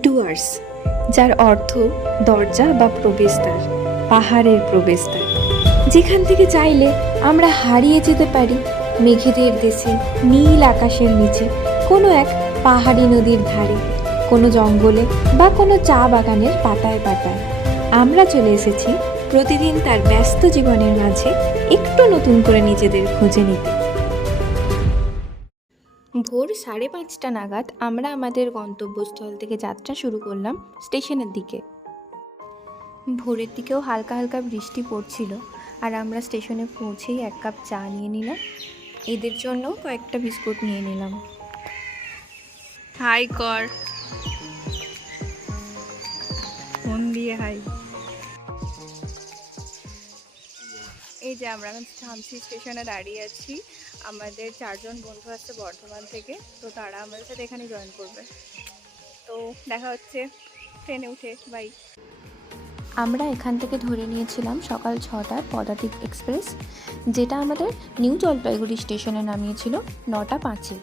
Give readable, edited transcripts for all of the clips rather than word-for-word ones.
ডুয়ার্স, যার অর্থ দরজা বা প্রবেশদ্বার, পাহাড়ের প্রবেশদ্বার, যেখান থেকে চাইলে আমরা হারিয়ে যেতে পারি মেঘেদের দেশে, নীল আকাশের নিচে, কোনো এক পাহাড়ি নদীর ধারে, কোনো জঙ্গলে বা কোনো চা বাগানের পাতায় পাতায়। আমরা চলে এসেছি প্রতিদিন তার ব্যস্ত জীবনের মাঝে একটু নতুন করে নিজেদের খুঁজে নিতে। ভোর 5:30 নাগাদ আমরা আমাদের গন্তব্যস্থল থেকে যাত্রা শুরু করলাম স্টেশনের দিকে। ভোরের দিকেও হালকা হালকা বৃষ্টি পড়ছিল, আর আমরা স্টেশনে পৌঁছেই 1 কাপ চা নিয়ে নিলাম। এদের জন্য কয়েকটা বিস্কুট নিয়ে নিলাম। হাই কর, ফোন দিয়ে হাই। এই যে আমরা এখন ঝামসি স্টেশনে দাঁড়িয়ে আছি। আমাদের 4 জন বন্ধু আসছে বর্ধমান থেকে, তো তারা আমাদের সাথে এখানে জয়েন করবে। তো দেখা হচ্ছে ট্রেনে উঠে, বাই। আমরা এখান থেকে ধরে নিয়েছিলাম সকাল 6টার পদাতিক এক্সপ্রেস, যেটা আমাদের নিউ জলপাইগুড়ি স্টেশনে নামিয়েছিল 9টা 5-এ।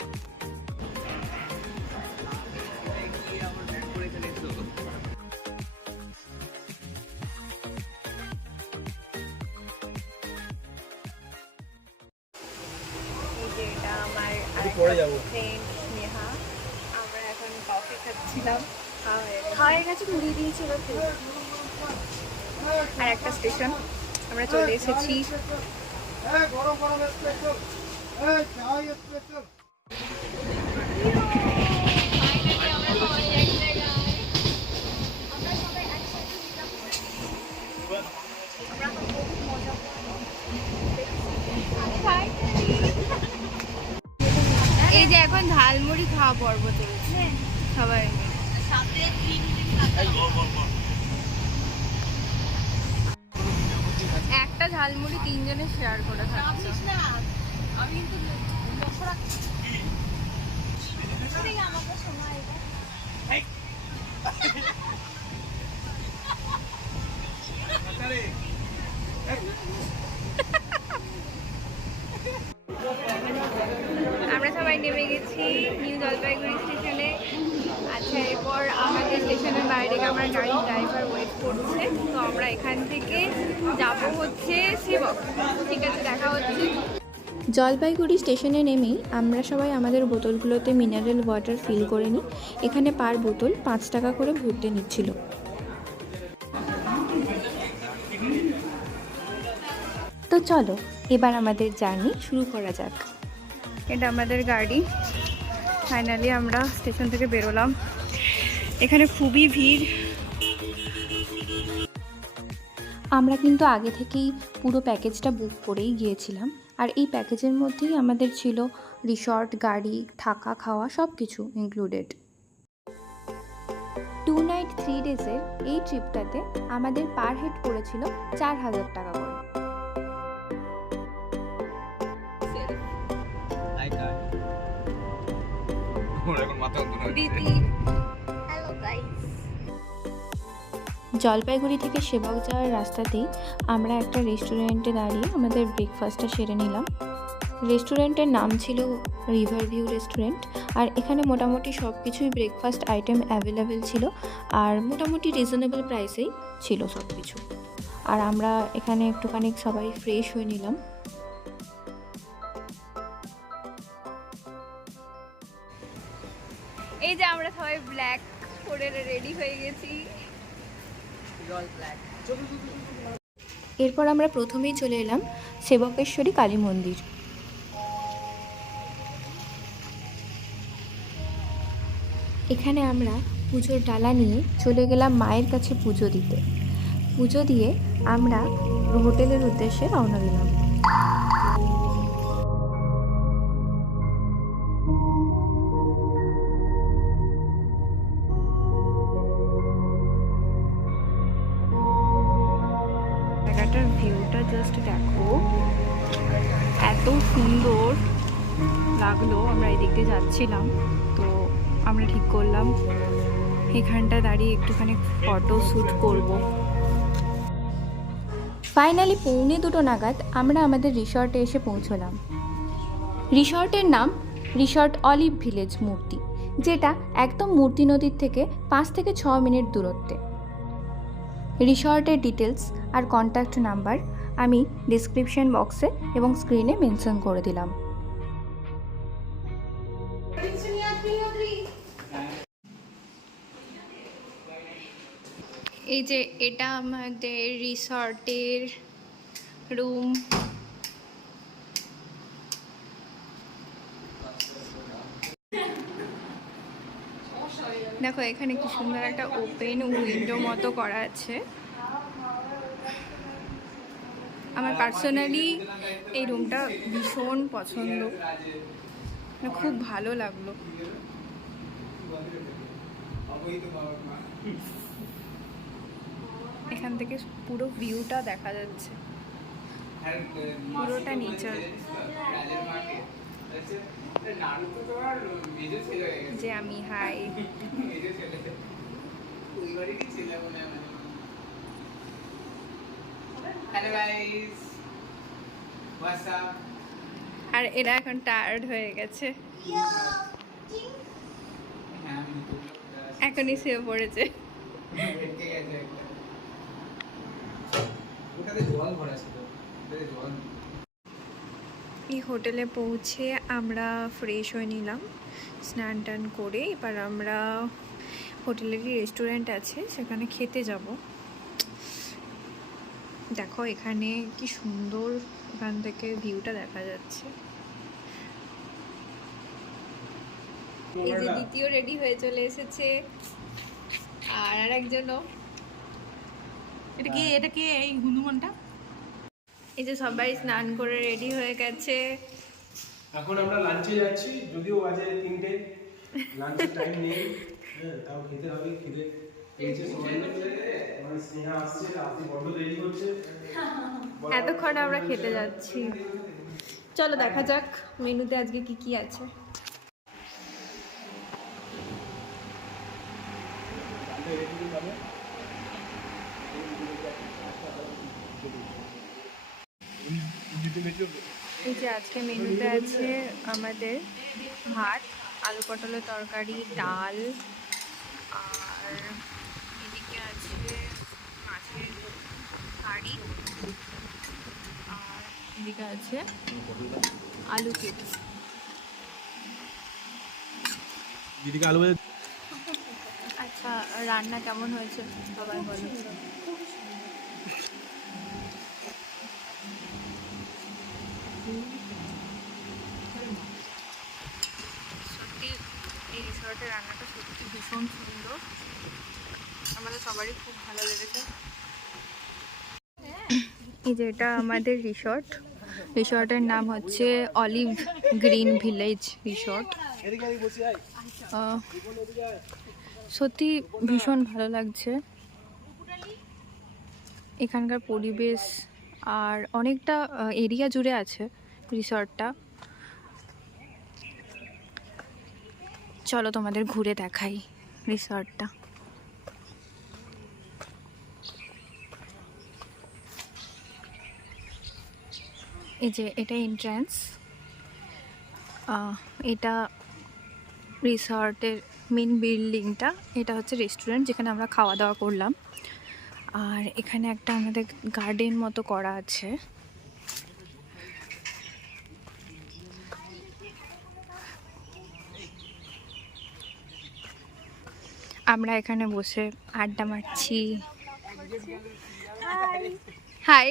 এটা আমার ফ্রেন্ড স্নেহা। আমরা এখন কফি খাচ্ছিলাম, খাওয়া গেছে, মুড়ি দিয়েছি এবার। আর একটা স্টেশন আমরা চলে এসেছি। এই যে এখন ঝালমুড়ি খাওয়া পর্ব চলছে সবাই। একটা ঝালমুড়ি 3 জনে শেয়ার করে খাচ্ছে। আমরা সবাই নেমে গেছি নিউ জলপাইগুড়ি স্টেশনে। আচ্ছা, এরপর আমাদের স্টেশনের বাইরে আমার গাড়ির ড্রাইভার ওয়েট করছে, তো আমরা এখান থেকে যাব হচ্ছে সেবক। ঠিক আছে, দেখা হচ্ছে। জলপাইগুড়ি স্টেশনে নেমেই আমরা সবাই আমাদের বোতলগুলোতে মিনারেল ওয়াটার ফিল করে নিই। এখানে পার বোতল 5 টাকা করে ভরতে নিচ্ছিল। তো চলো এবার আমাদের জার্নি শুরু করা যাক। এটা আমাদের গাড়ি। ফাইনালি আমরা স্টেশন থেকে বেরোলাম। এখানে খুবই ভিড়। আমরা কিন্তু আগে থেকেই পুরো প্যাকেজটা বুক করেই গিয়েছিলাম, আর এই প্যাকেজের মধ্যেই আমাদের ছিল রিসর্ট, গাড়ি, থাকা, খাওয়া সব কিছু ইনক্লুডেড। 2 নাইট 3 ডেজের এই ট্রিপটাতে আমাদের পার হেড পড়েছিল 4000 টাকা করে। জলপাইগুড়ি থেকে সেবক যাওয়ার রাস্তাতেই আমরা একটা রেস্টুরেন্টে দাঁড়িয়ে আমাদের ব্রেকফাস্টটা সেরে নিলাম। রেস্টুরেন্টের নাম ছিল রিভার ভিউ রেস্টুরেন্ট, আর এখানে মোটামুটি সব কিছুই ব্রেকফাস্ট আইটেম অ্যাভেলেবেল ছিল, আর মোটামুটি রিজনেবল প্রাইসেই ছিল সব কিছু। আর আমরা এখানে একটুখানি সবাই ফ্রেশ হয়ে নিলাম। এই যে আমরা সবাই ব্ল্যাক পরে রেডি হয়ে গেছি। এরপর আমরা প্রথমেই চলে এলাম সেবকেশ্বরী কালী মন্দির। এখানে আমরা পুজোর ডালা নিয়ে চলে গেলাম মায়ের কাছে পুজো দিতে। পুজো দিয়ে আমরা হোটেলের উদ্দেশ্যে রওনা দিলাম। জায়গাটার ভিউটা জাস্ট দেখো, এত সুন্দর লাগলো। আমরা এদিক দিয়ে যাচ্ছিলাম, তো আমরা ঠিক করলাম এখানটা দাঁড়িয়ে একটুখানি ফটো শ্যুট করব। ফাইনালি 1:45 নাগাদ আমরা আমাদের রিসর্টে এসে পৌঁছলাম। রিসর্টের নাম রিসর্ট অলিভ ভিলেজ মূর্তি, যেটা একদম মূর্তি নদীর থেকে 5 থেকে 6 মিনিট দূরত্বে। রিসর্টের ডিটেলস আর কন্ট্যাক্ট নাম্বার আমি ডিসক্রিপশন বক্সে এবং স্ক্রিনে মেনশন করে দিলাম। এই যে এটা আমাদের রিসর্টের রুম। দেখো এখানে কি সুন্দর একটা ওপেন উইন্ডো মতো করা আছে। আমার পার্সোনালি এই রুমটা ভীষণ পছন্দ, খুব ভালো লাগলো। এখান থেকে পুরো ভিউটা দেখা যাচ্ছে, পুরোটা নেচার। যে আমি হাই আর এরা এখন টায়ার্ড হয়ে গেছে, এখনই শুয়ে পড়েছে। এই হোটেলে পৌঁছে আমরা ফ্রেশ হয়ে নিলাম, স্নান টান করে এবার আমরা হোটেলেরই রেস্টুরেন্ট আছে সেখানে খেতে যাব। দেখো এখানে কি সুন্দর এখান থেকে ভিউটা দেখা যাচ্ছে। এই যে দ্বিতীয় রেডি হয়ে চলে এসেছে, আর আরেকজনও। এটা কি এই হনুমানটা? এই যে সবাই স্নান করে রেডি হয়ে গেছে। এখন আমরা লাঞ্চে যাচ্ছি, যদিও বাজে 3টে, লাঞ্চের টাইম নেই, তাও খেতে হবে। খিদে পেয়েছে সবাই, মানে স্নেহা আসছে, আপনি বড্ড দেরি হচ্ছে। এতক্ষণ আমরা খেতে যাচ্ছি, চলো দেখা যাক মেনুতে আজকে কি কি আছে। এই যে আজকে মেনুতে আছে আমাদের ভাত, আলু পটলের তরকারি, ডাল, আর এদিকে আছে মাছের কারি, আর এদিকে আছে আলু চিপস। দিদিকে আলু আচ্ছা, রান্না কেমন হয়েছে সবাই বলো। সত্যি এই রিসর্টের রান্নাটা সত্যি ভীষণ সুন্দর, আমাদের সবারই খুব ভালো লেগেছে। এই যে এটা আমাদের রিসর্টের নাম হচ্ছে অলিভ গ্রিন ভিলেজ রিসর্ট। সত্যি ভীষণ ভালো লাগছে এখানকার পরিবেশ, আর অনেকটা এরিয়া জুড়ে আছে রিসর্টটা। চলো তোমাদের ঘুরে দেখাই রিসর্টটা। এই যে এটা এন্ট্রান্স, এটা রিসর্টের মেন বিল্ডিংটা, এটা হচ্ছে রেস্টুরেন্ট যেখানে আমরা খাওয়া দাওয়া করলাম। আর এখানে একটা আমাদের গার্ডেন মতো করা আছে। আমরা এখানে বসে আড্ডা মারছি। হাই,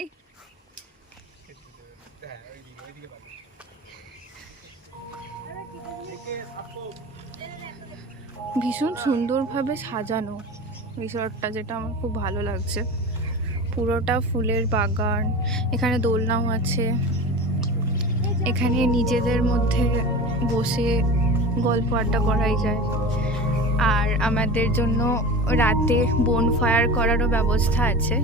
ভীষণ সুন্দরভাবে সাজানো রিসর্টটা, যেটা আমার খুব ভালো লাগছে। পুরোটা ফুলের বাগান, এখানে দোলনাও আছে, এখানে নিজেদের মধ্যে বসে গল্প আড্ডা করাই যায়। আর আমাদের জন্য রাতে বোনফায়ার করারও ব্যবস্থা আছে।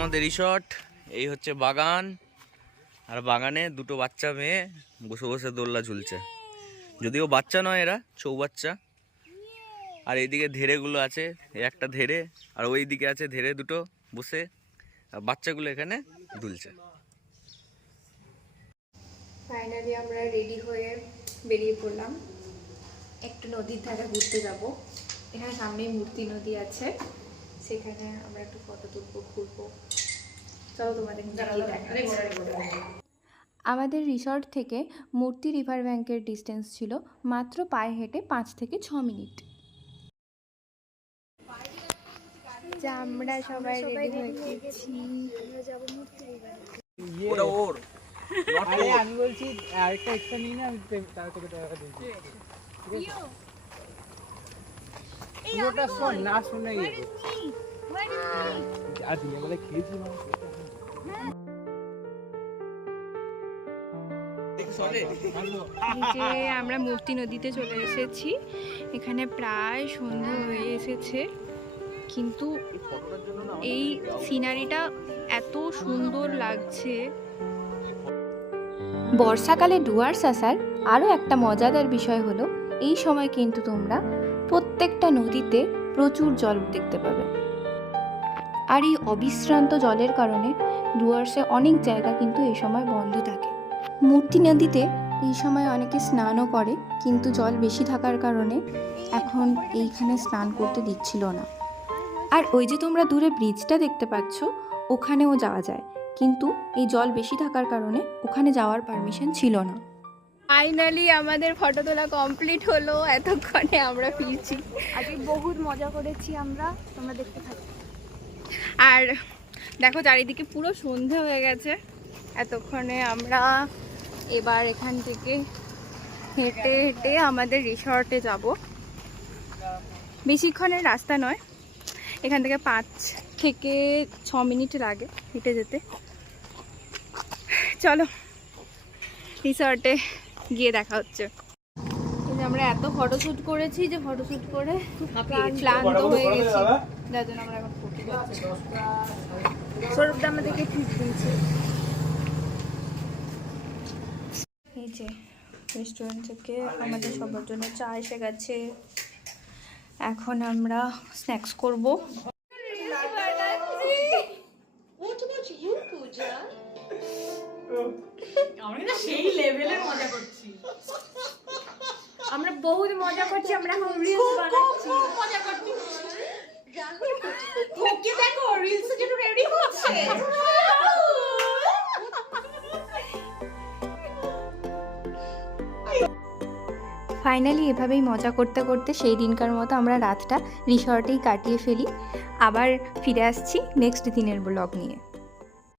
আমাদের রিসর্ট, এই হচ্ছে বাগান, আর বাগানে দুটো বাচ্চা মেয়ে বসে বসে দোলনা ঝুলছে। যদিও বাচ্চা নয়, এরা চৌবাচ্চা। আর এইদিকে ধেড়েগুলো আছে, এই একটা ধেড়ে আর ওই দিকে আছে ধেড়ে দুটো বসে, আর বাচ্চাগুলো এখানে দুলছে। ফাইনালি আমরা রেডি হয়ে বেরিয়ে পড়লাম, একটু নদীর ধারে ঘুরতে যাব। এখানে সামনেই মূর্তি নদী আছে, সেখানে আমরা একটু ফটো তুলবো, ঘুরবো। চলো তোমাদের আমাদের রিসর্ট থেকে মূর্তি রিভার ব্যাংকের ডিস্টেন্স ছিল মাত্র পায়ে হেঁটে 5 থেকে 6 মিনিট। আমরা সবাই রেডি হয়ে গেছি, আমরা যাব মূর্তি রিভার। ওটা ওর আরে আমি বলছি আরেকটা এক্সট্রা নিই না, আমি তার থেকে টাকা দিই। পুরোটা শোন না, শুনে গিয়ে আর দিনে বেলা খেয়েছি না। এই যে আমরা মূর্তি নদীতে চলে এসেছি, এখানে প্রায় সন্ধ্যা হয়ে এসেছে, কিন্তু এই সিনারিটা এত সুন্দর লাগছে। বর্ষাকালে ডুয়ার্স আসার আরও একটা মজাদার বিষয় হলো এই সময় কিন্তু তোমরা প্রত্যেকটা নদীতে প্রচুর জল দেখতে পাবে। আর এই অবিশ্রান্ত জলের কারণে ডুয়ার্সে অনেক জায়গা কিন্তু এই সময় বন্ধ থাকে। মূর্তি নদীতে এই সময় অনেকে স্নানও করে, কিন্তু জল বেশি থাকার কারণে এখন এইখানে স্নান করতে দিচ্ছিল না। আর ওই যে তোমরা দূরে ব্রিজটা দেখতে পাচ্ছ, ওখানেও যাওয়া যায়, কিন্তু এই জল বেশি থাকার কারণে ওখানে যাওয়ার পারমিশন ছিল না। ফাইনালি আমাদের ফটো তোলা কমপ্লিট হলো, এতক্ষণে আমরা ফিরছি। আজকে বহুত মজা করেছি আমরা, তোমরা দেখতে থাকো। আর দেখো চারিদিকে পুরো সন্ধে হয়ে গেছে। এতক্ষণে আমরা এবার এখান থেকে হেঁটে হেঁটে আমাদের রিসর্টে যাব। বেশিক্ষণের রাস্তা নয়, এখান থেকে 5 থেকে 6 মিনিট লাগে হেঁটে যেতে। চলো রিসর্টে গিয়ে দেখা হচ্ছে। আমরা এত ফটোশ্যুট করেছি যে ফটোশ্যুট করে ক্লান্ত হয়ে গেছি, যার জন্য আমরা এখন ফটো যাচ্ছি। সৌরভদা আমাদেরকে ঠিক দিয়েছে। এই যে রেস্টুরেন্ট থেকে আমাদের সবার জন্য চা এসে গেছে, এখন আমরা স্ন্যাক্স করব। আমরা সেই লেভেলের মজা করছি, আমরা বহুত মজা করছি, আমরা এখন রিলস বানাচ্ছি, মজা করছি। ওকে দেখো রিলসের জন্য রেডি হচ্ছে। ফাইনালি এভাবেই মজা করতে করতে সেই দিনকার মতো আমরা রাতটা রিসর্টেই কাটিয়ে ফেলি। আবার ফিরে আসছি নেক্সট দিনের ব্লগ নিয়ে।